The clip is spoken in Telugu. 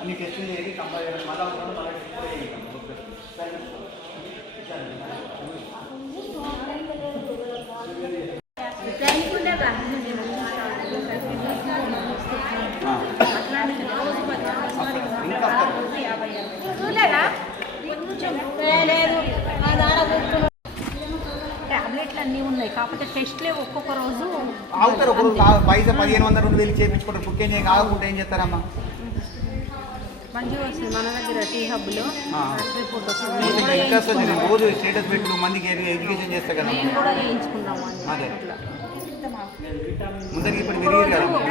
అన్ని టెస్టులు చేసి కంపల్సరీ టాబ్లెట్లు అన్నీ ఉన్నాయి, కాకపోతే టెస్ట్లే ఒక్కొక్క రోజు ఆగుతారు. ఒక రోజు పైసా 1500 2,000 చేయించుకుంటారు. బుక్ ఏం చేయక ఆగకుండా ఏం చేస్తారమ్మా? మంచిగా వస్తుంది మన దగ్గర టీ హబ్లో రిపోర్ట్ వస్తుంది. ఇంట్రెస్ట్ వచ్చింది రోజు స్టేటస్ పెట్టు మందికి ఎడ్యుకేషన్ చేస్తా కదా. నేను కూడా చేయించుకున్నాము. అదే ముందరికి ఇప్పుడు విరిగి కదా